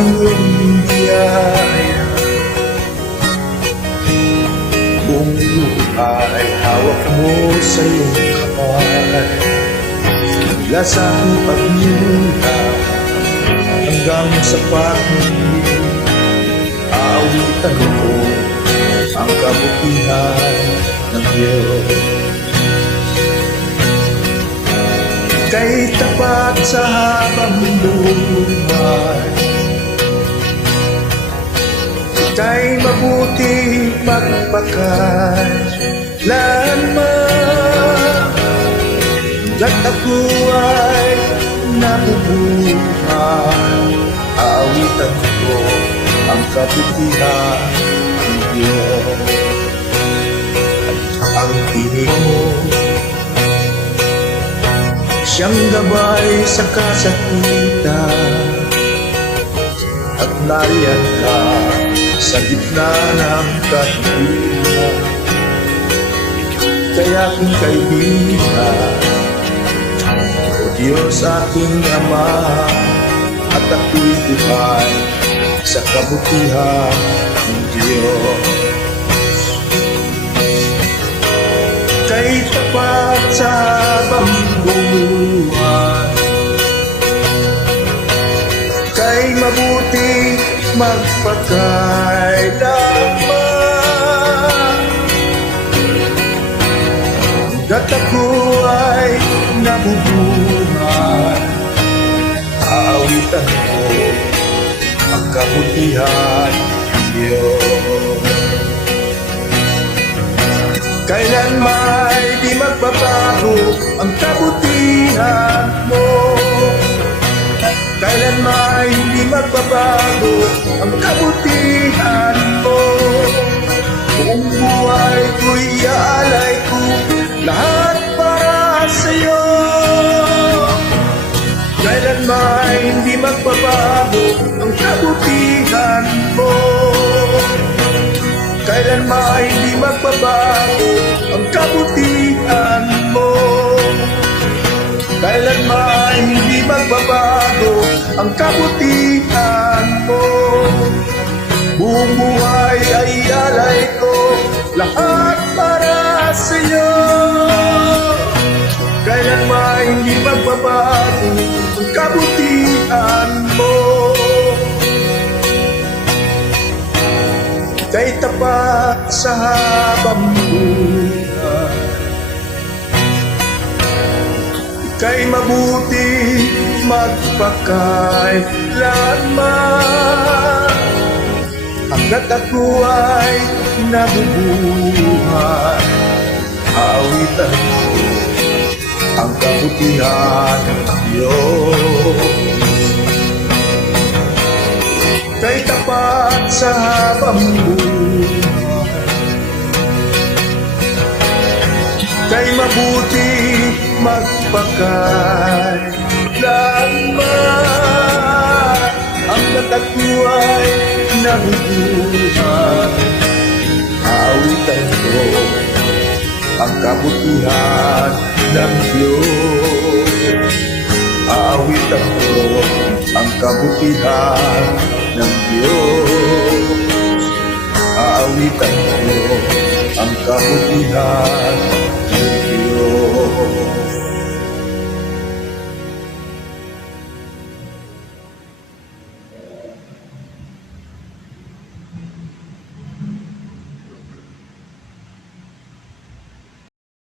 ang iyong biyaya. Buong buhay hawak mo sa iyong kamay, mula sa aking pagmula hanggang sa pag-ibig. Aawitan ko ang kabutihan ng Diyos. Kay tapat sa habang buhay, kay mabuti magpakailanman, hanggat ako ay nabubuhay. Aawitan ko ang kabutihan ng Diyos. Ang tinig mo, siyang gabay sa kasakitan, at nariyan ka sa gitna ng kahilingan. Kaya aking kaibigan, O Diyos aking Ama, at ako'y buhay sa kabutihan ng Diyos. Kay tapat sa habang buhay, kay mabuti magpakailanman, hanggat ako ay nabubuhay. Aawitan ko ang kabutihan ng Diyos. Kailan may di magbabago ang kabutihan mo, kailan may hindi magbabago ang kabutihan mo. Buong buhay ko'y iaalay ko, lahat para sa'yo. Kailan may hindi magbabago ang kabutihan mo, kailan may hindi magbabago ang kabutihan mo. Kailan may hindi magbabago ang kabutihan mo. Buong buhay ay ialay ko, lahat para sa'yo. Kailan may hindi magbabago ang kabutihan mo. Kay tapat sa habang buhay, kay mabuti magpakailanman, hanggat ako ay nabubuhay. Aawitan ko ang kabutihan ng Diyos. Kay tapat sa habang buhay, kay mabuti magpakailanman, hanggat ako ay nabubuhay. Aawitan ko ang kabutihan ng Diyos. Aawitan ko ang kabutihan ng Diyos. Aawitan ko ang kabutihan